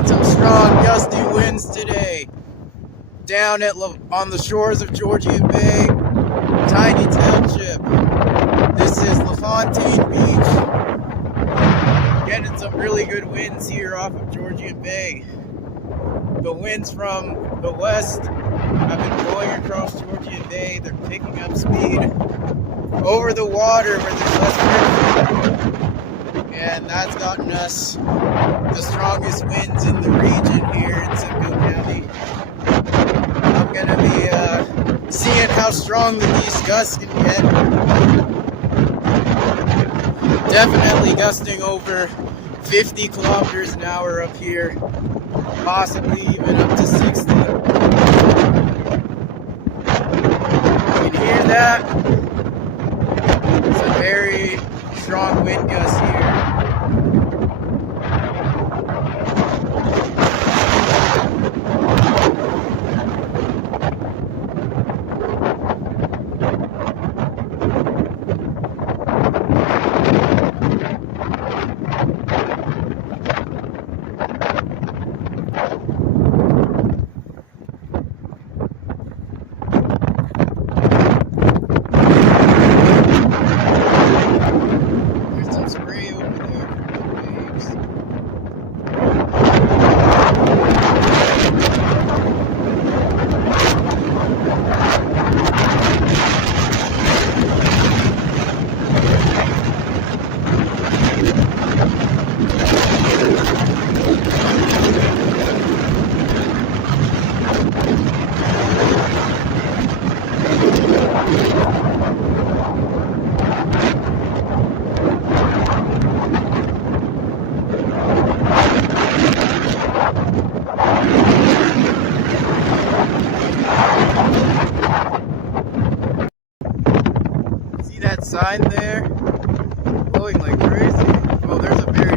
got some strong gusty winds today. Down on the shores of Georgian Bay, tiny township. This is Lafontaine Beach. Getting some really good winds here off of Georgian Bay. The winds from the west have been blowing across Georgian Bay. They're picking up speed over the water where there's less friction. And that's gotten us the strongest winds in the region here in Simcoe County. I'm going to be seeing how strong these gusts can get. Definitely gusting over 50 kilometers an hour up here, possibly even up to 60. You can hear that? It's a very strong wind gust here. See that sign there? Blowing like crazy. Oh, there's a very